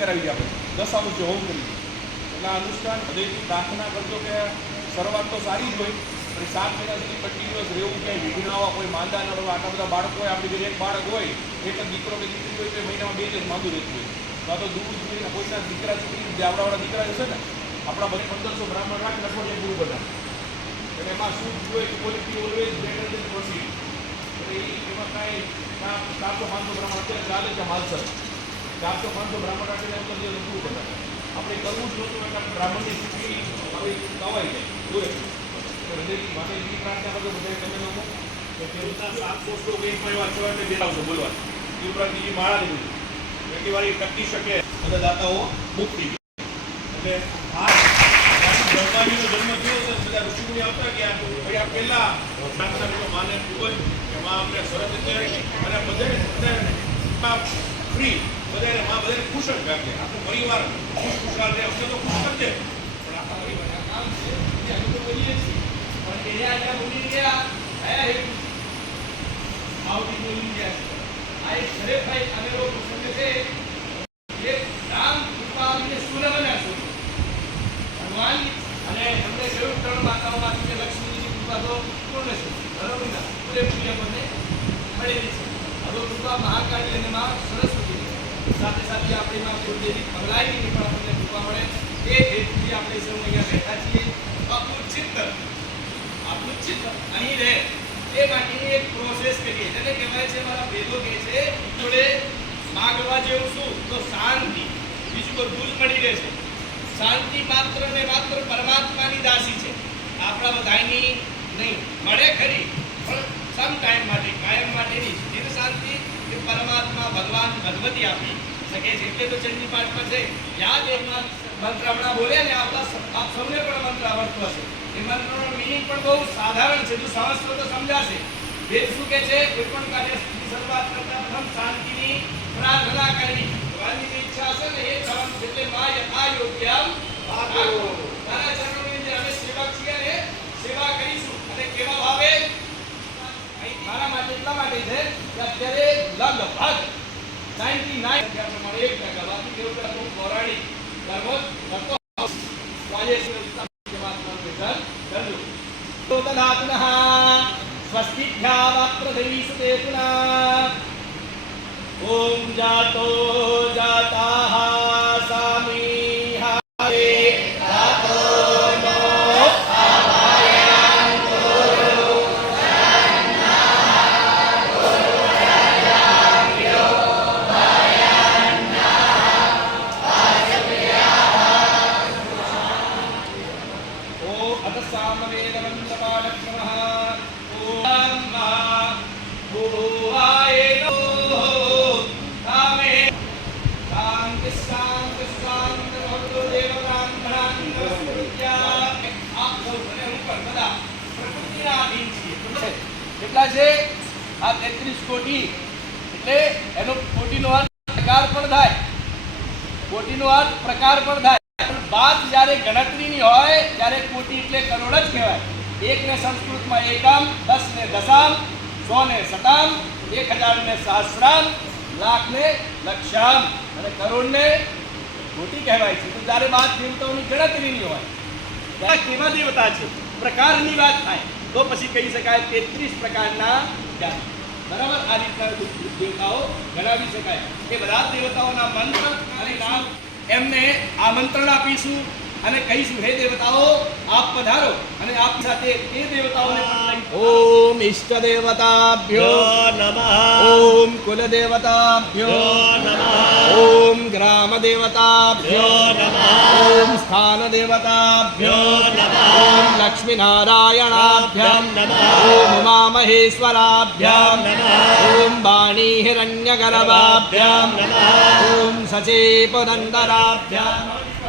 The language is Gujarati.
કરાવી આપણે દસ અંશ જે હોમ કરી એટલે આ અનુષ્ઠાન હૃદયથી પ્રાર્થના કરજો કે શરૂઆત તો સારી જ હોય, પણ સાત મહિના સુધી કન્ટિન્યુઅસ રહેવું ક્યાંય વિઘ્ન આવવા કોઈ માંદા ન રહેવા આટલા બધા બાળકો હોય આપણી ઘરે એક બાળક હોય, એક જ દીકરો કે દીકરી હોય, તો મહિનામાં બે દિવસ માંદું રહેતું હોય. તો દૂર કોઈના દીકરા છોકરી જે આપણાવાળા દીકરા હશે ને? આપણા બધે પંદરસો બ્રાહ્મણ રાખે લગભગ એક ગુરુ બધા. એટલે એમાં શું જોઈએ quality always better then proceed એટલે એમાં કાંઈ ચારસો પાંચસો બ્રાહ્મણ, અત્યારે ચાલે છે માલસર ચારસો પાંચસો બ્રાહ્મણ રાખીને એમ તો પૂરું બધા આપણે કરવું જ નહોતું એટલે બ્રાહ્મણની સ્થિતિ આવી જાય જોઈએ પ્રાર્થના કરજો બધા તમે લોકો કે ખેડૂતના સાત કોષો વેચમાં એવા છો એટલે બેરાવશો બોલવા એ બીજી માળા લીધી એટલી ટકી શકે બધા દાતાઓ મુક્તિ એટલે આ બ્રહ્માજીનો જન્મ થયો બધા ઋષિમુનિ આવતા ગયા પછી પહેલા પ્રાર્થના માને ખૂબ જ એમાં અમને સરસ રીતે અને બધાને ફ્રી. બધાને માં બધાને ખુશ જ રાખે. આખો પરિવાર ખુશ ખુશાલ રહે. અમને તો ખુશ કરજે પણ આખા પરિવાર કામ છે. એ અમે તો કરીએ છીએ. પણ એને અહીંયા બોલી ગયા હે આવતી બોલી ગયા છે. આ એક ખરેખર અનેરો પ્રસંગ છે. જે રામ કૃપાને સુલભના છે ભગવાન અને અમને જરૂર ત્રણ માતાઓમાંથી કે લક્ષ્મીજીની કૃપા તો પૂર્ણ છે. બરોબર પૂરેપૂરી આપણને મળેલી છે. હવે કૃપા મહાકાળી અને માં સરસ્વતીની સાથે સાથે આપણી માં કુળદેવી કમલાઈની પણ આપણને જોવા મળે. એ હેતુથી આપણે સૌ અહીંયા બેઠા છીએ. આપણું ચિત્ત આપણું ચિત્ત અહીં રહે. એ માટેની એક પ્રોસેસ કરીએ. જેને કહેવાય છે મારા વેદો કહે છે જોડે માગવા જેવું શું? તો શાંતિ. બીજું બધું જ મળી રહે છે શાંતિ માત્ર ને માત્ર પરમાત્માની દાસી છે. આપણા બધાની નહીં. મળે ભગવતી આપી શકે છે. એટલે તો ચંડી પાઠમાં છે. યાદ એમાં મંત્ર હમણાં બોલ્યા ને આપણા આપ સૌને પણ મંત્ર આવડતો હશે એ મંત્રનો મિનિંગ પણ બહુ સાધારણ છે. જો સમજશો તો સમજાશે. વેદ શું કે છે? કોઈ પણ કાર્ય શરૂઆત કરતા પ્રથમ શાંતિની પ્રાર્થના કરવી. ભગવાનની ઈચ્છા છે ને એ થવાનું. એટલે મા યથા યોગ્યમ ભાગો. તારા ચરણોની અંદર અમે સેવક છીએ ને સેવા કરીશું અને કેવા ભાવે અહીં મારા માટે એટલા માટે છે કે અત્યારે લગભગ 99 ટકા પ્રમાણે એક અમુક પૌરાણિક ધર્મો કરતો તો આજે પરમાત્માનું વિધાન આ 33 કોટી. એટલે એનો કોટીનો અર્થ પ્રકાર પણ થાય. કોટીનો અર્થ પ્રકાર પણ થાય. પણ વાત જ્યારે ગણતરીની હોય, ત્યારે કોટી એટલે કરોડ જ કહેવાય. એક ને સંસ્કૃતમાં એકમ દસ ને દશામ સો ને શતામ એક હજાર ને સહસ્રામ લાખ ને લક્ષામ. અને કરોડ ને કોટી કહેવાય છે. તો જ્યારે વાત દેવતાઓની ગણતરીની હોય કેવા દેવતા છે? પ્રકારની વાત થાય. તો પછી કહી શકાય તેત્રીસ પ્રકારના બરાબર? આ રીતના દેવતાઓ ગણાવી શકાય. એ બધા દેવતાઓના મંત્ર અને નામ એમને આમંત્રણ આપીશું અને કહીશું હે દેવતાઓ આપ પધારો. અને આપ સાથે તે દેવતાઓને પણ ઓમ ઇષ્ટ દેવતાભ્યો નમઃ. ઓમ કુલ દેવતાભ્યો નમઃ. ઓમ ગ્રામ દેવતાભ્યો નમઃ. ઓમ સ્થાન દેવતાભ્યો નમઃ. ઓમ લક્ષ્મી નારાયણાભ્યામ નમઃ ઓમ ઉમા મહેશ્વરાભ્યામ નમઃ